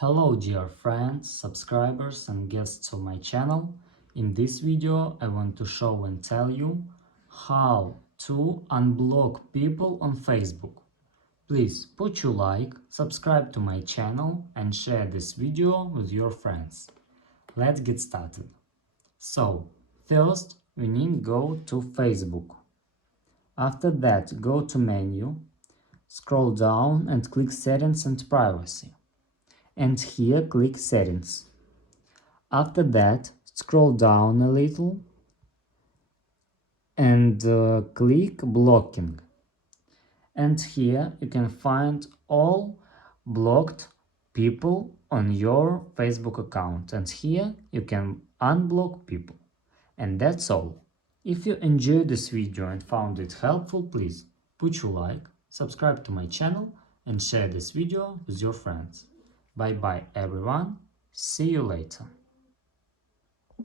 Hello dear friends, subscribers and guests of my channel. In this video I want to show and tell you how to unblock people on Facebook. Please put your like, subscribe to my channel and share this video with your friends. Let's get started. So, first we need to go to Facebook. After that go to menu, scroll down and click Settings and Privacy. And here click Settings. After that, scroll down a little and click Blocking. And here you can find all blocked people on your Facebook account. And here you can unblock people. And that's all. If you enjoyed this video and found it helpful, please put your like, subscribe to my channel and share this video with your friends. Bye bye everyone. See you later.